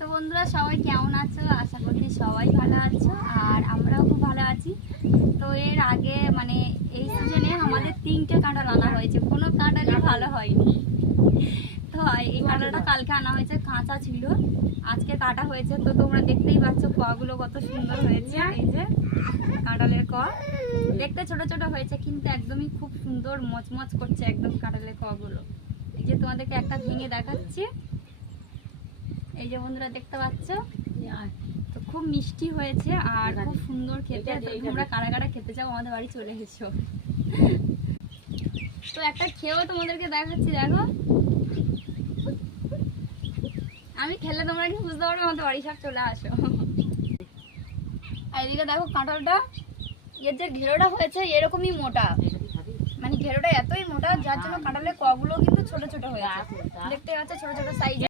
তো বন্ধুরা সবাই কেমন আছো? আশা করছি সবাই ভালো আছো আর আমরাও খুব ভালো আছি। তো এর আগে মানে এই সিজনে আমাদের 3টে কাঁঠাল আনা হয়েছে, কোনো কাঁঠালই ভালো হয়নি। তো এই কাঁঠালটা কালকে আনা হয়েছে, কাঁচা ছিল, আজকে কাটা হয়েছে। তো তোমরা দেখতেই পাচ্ছ কোয়াগুলো কত সুন্দর হয়েছে। এই যে কাঁঠালের কোয়া দেখতে ছোট ছোট হয়েছে, কিন্তু একদমই খুব সুন্দর মচমচ করছে একদম কাঁঠালের কোয়াগুলো। এই যে তোমাদেরকে একটা ভেঙে দেখাচ্ছি, এই যে বন্ধুরা দেখতে পাচ্ছ, তো খুব মিষ্টি হয়েছে আর খুব সুন্দর খেতে। তোমরা কারা কারা খেতে চাও আমাদের বাড়ি চলে এসো। তো একটা খেয়েও তোমাদেরকে দেখাচ্ছি, দেখো আমি খেলে তোমরা কি বুঝতে পারবে, আমাদের বাড়ি সব চলে আসো। আর এদিকে দেখো কাঁঠালটা, এর যে ঘেরোটা হয়েছে এরকমই মোটা, মানে ঘেরোটা এতই মোটা যার জন্য কাঁঠালের কোয়াগুলো কিন্তু ছোট ছোট হয়েছে, দেখতে পাচ্ছ ছোট ছোট সাইজে।